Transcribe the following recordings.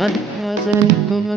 Mademoiselle, comment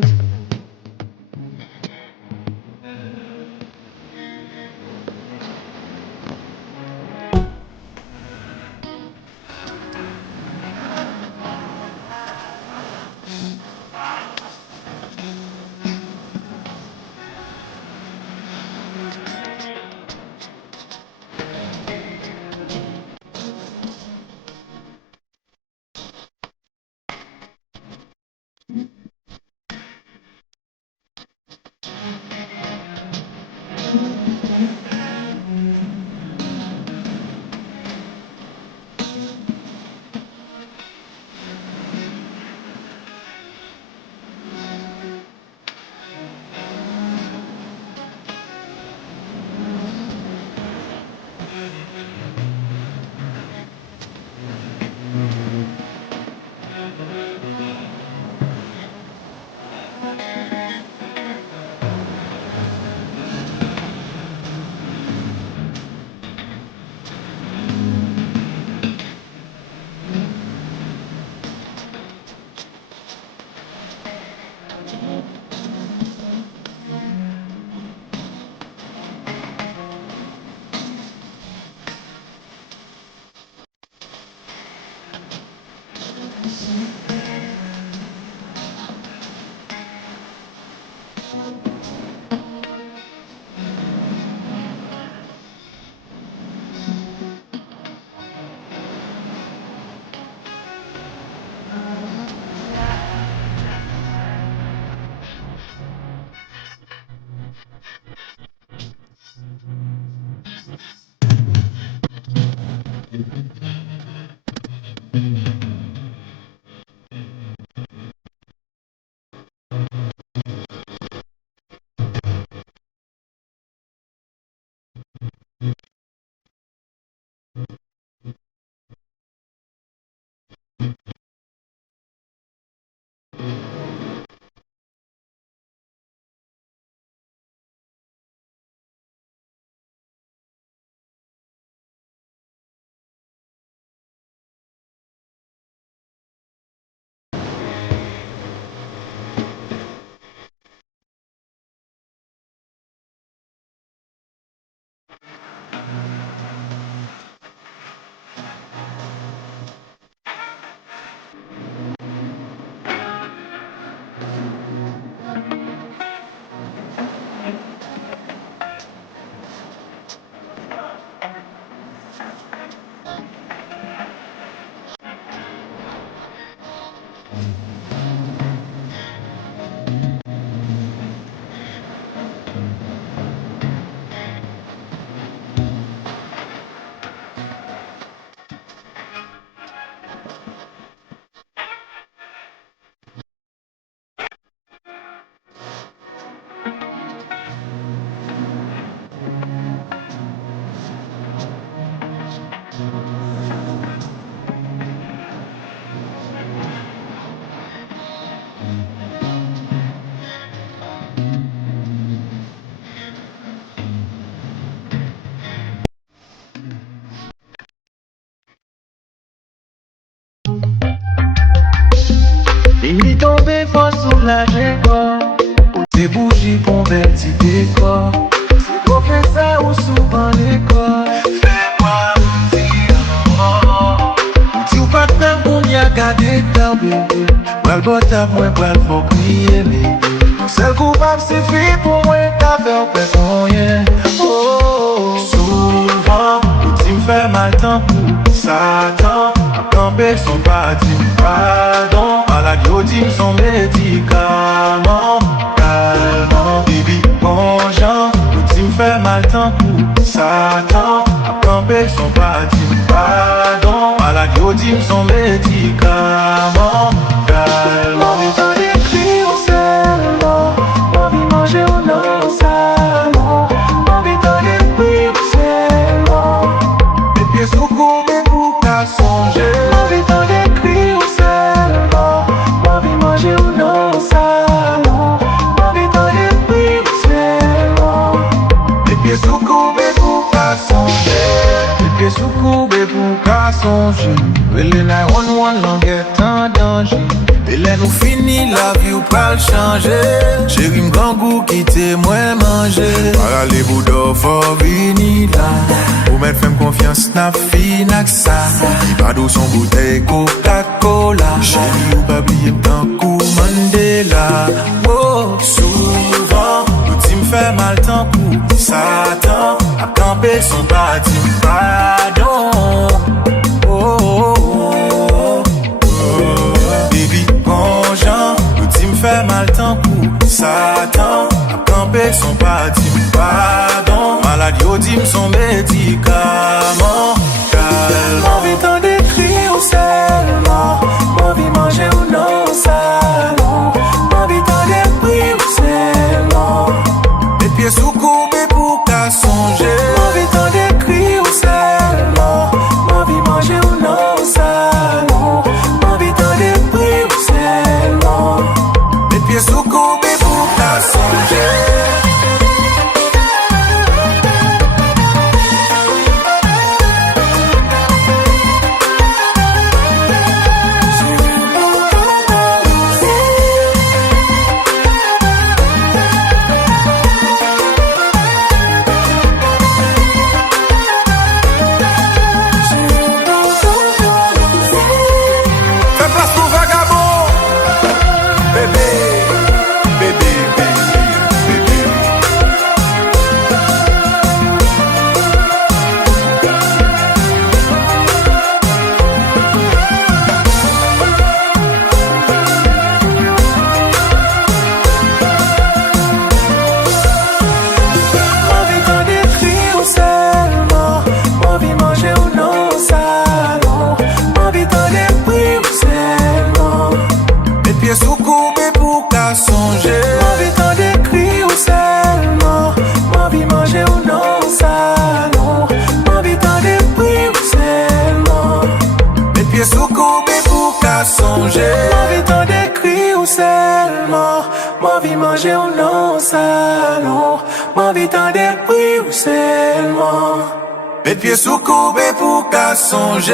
Il est tombé fort sous la décor. Des bougies pour un petit décor. C'est trop fait ça ou souvent l'école. Fais-moi dire non. Si ou pas de temps pour m'y garder ta bébé. Moi le botap, moi le faut crier bébé. Seul coupable c'est fait pour moi t'as fait personne rien. Oh, souvent, tu me fais mal tant pour Satan. A camper son paradis, pardon. Maladie au team son médicament. Calmant, baby, bon genre. Tu me fais mal tant pour Satan. A camper son paradis, pardon. Maladie au team son médicament. Calmant. Envie t'en écrire au seulement. Envie manger au non salon. Envie t'en écrire au seulement. Les pieds sous courbés pour qu'à songer. Envie t'en écrire au seulement. Envie manger au non salon. Envie t'en écrire au seulement. Les pieds sous courbés pour qu'à songer. Les pieds sous courbés pour qu'à songer. Le 911 languette en danger. Et là nous fini la vie ou pas le changer. Chérie m'gangou quitter moi manger. Para les bouddhas faut venir là. Pour mettre femme confiance n'a fini que ça. Pas d'où son bouteille Coca-Cola. Chérie ou pas oublier m'tan coup Mandela. Oh, souvent tout tu me fait mal tant coup Satan a campé son paradis. Pardon. Oh, oh, oh, oh. Baby, bon genre, tu me fais mal tant coup Satan a campé son paradis. Pardon, maladie au dim son médicament. Calme. Envie t'en décrire seulement. Envie manger ou non salon. Envie t'en décrire seulement. Les pieds sous courbés pour qu'à songer. Envie t'en décrire seulement. Envie manger ou non salon. Envie t'en décrire seulement. Les pieds sous courbés pour qu'à songer. Manger ou non salon. M'envie t'en débris ou seulement. Mes pieds sous courbés pour qu'à songer.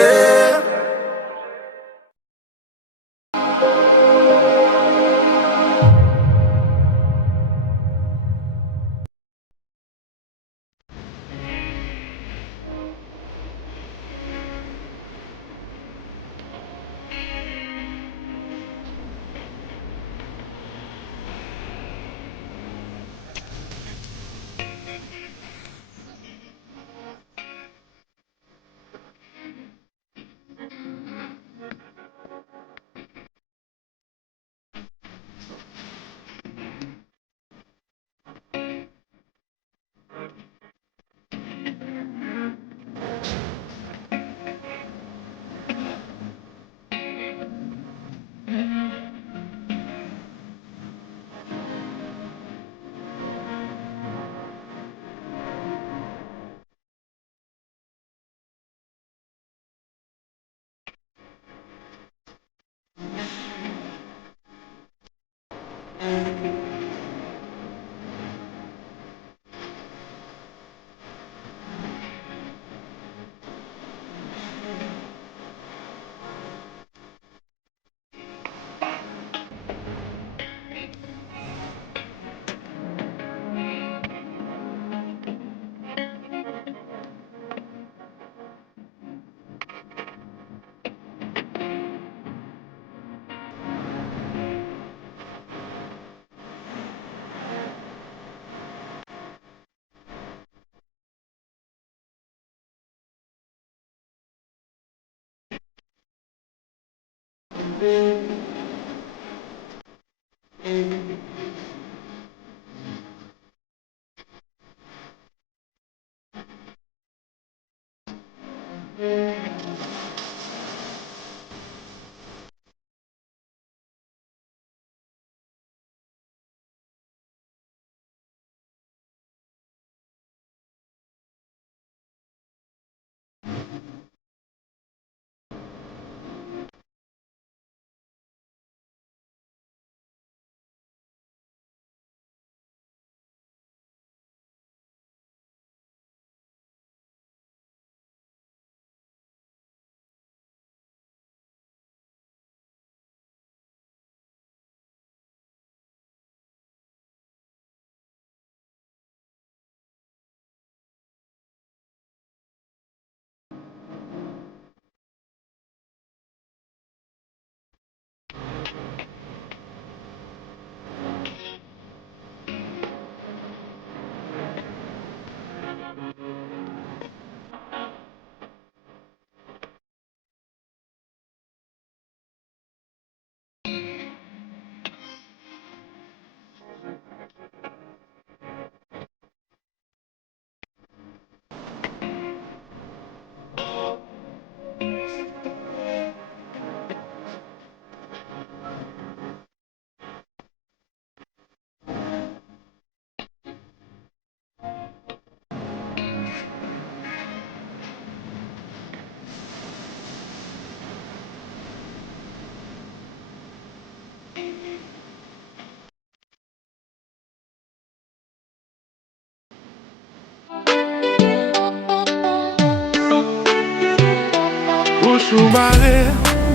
Bouchou barré,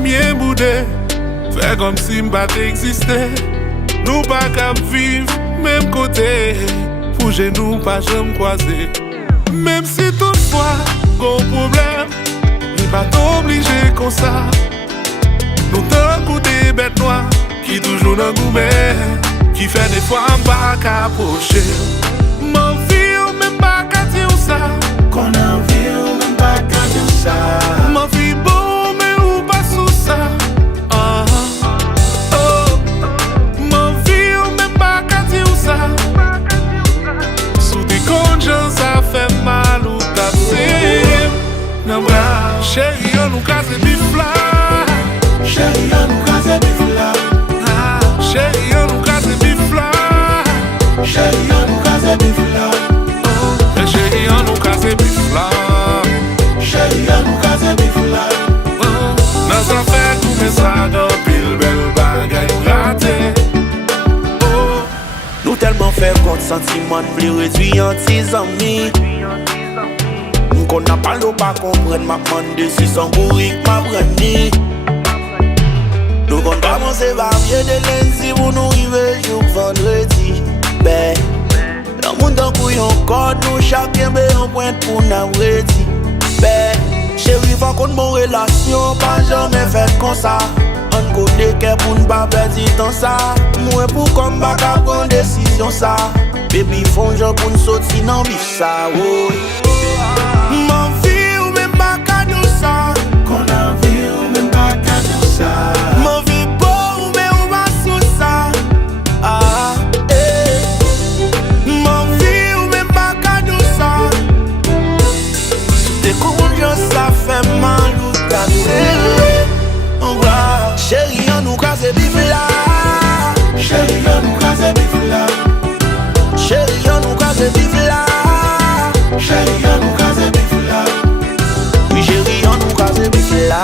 bien boudé, fait comme si m'pas existé. Nous pas cap vivre, même côté, pour nous pas jamais croiser. Même si toutefois, gon problème, il pas obligé comme ça. Nous t'en coup des bêtes noires, qui toujours dans gourmet, qui fait des fois m'pas qu'approcher. M'en vie ou même pas qu'à dire ça, qu'on a envie ou même pas qu'à dire ça. M'en vie beau mais ou pas sous ça. M'en vie ou même pas qu'à dire ça. Sous des conjoints ça fait mal ou taper. Non bras, chérie on nous casse bif là. Chérie on nous casse bif là. Chérie on nous casse bif là. Chérie on nous casse bif là. Chérie on nous casse bif là. Chérie on nous casse bif là. Dans un fait tout mais ça dans pile belle bagaille raté. Nous tellement fait compte sentiment nous réduire en 10 amis. Qu'on n'a pas l'eau pas comprendre ma demande si son bourrique m'a brandi. Nous qu'on commence à varier de lundi pour nous arriver jour vendredi. Ben, dans le monde en couillon code nous chacun ben un point pour nous ready. Ben, chérie faut qu'on mon relation pas jamais fait comme ça. On connaît que pour ne pas perdre du temps ça. Moi pour comme pas qu'à prendre décision ça. Baby font genre pour nous sortir dans bif ça. M'en vie ou même pas qu'à nous ça. Qu'on a envie ou même pas qu'à dire ça. M'en vie beau mais on va sous ça. M'en vie ou même pas qu'à nous ça. Sous tes conjoints ça fait mal ou t'as serré. On va chérie on nous casse bif là. Chérie on nous casse bif là. Chérie on nous casse bif là. Chérie on nous casse bif là. Oui chérie on nous casse bif là.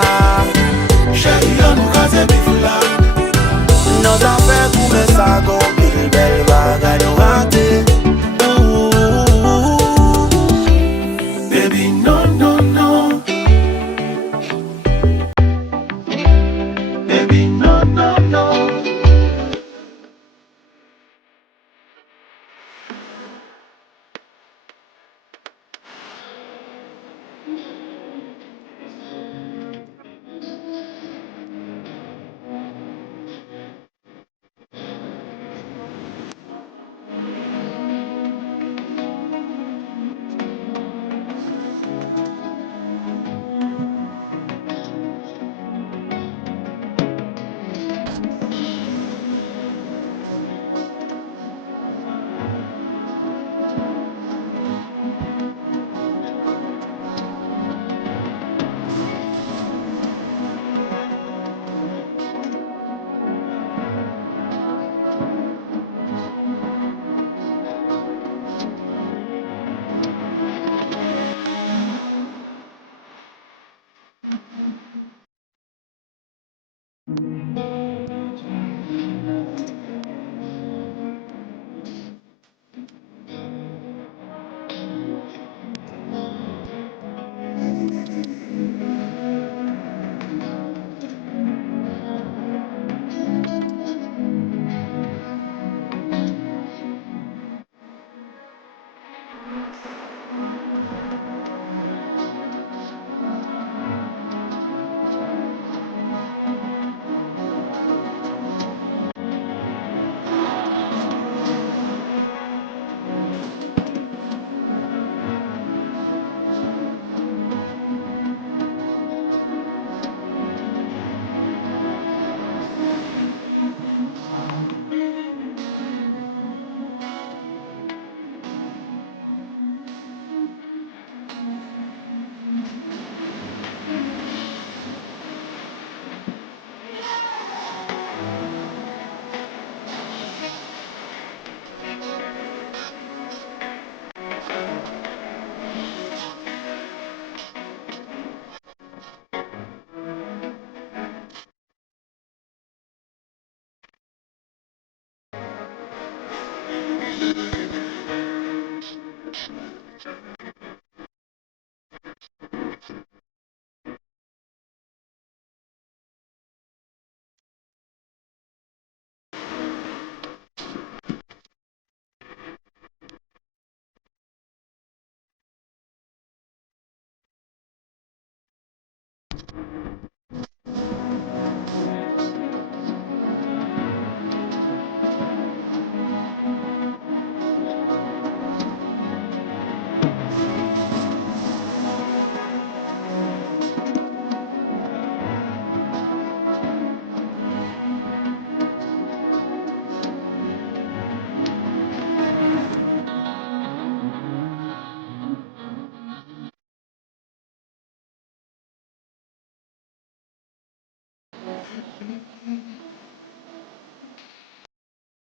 Chérie on nous casse bif là. Nos affaires pour mes sacs.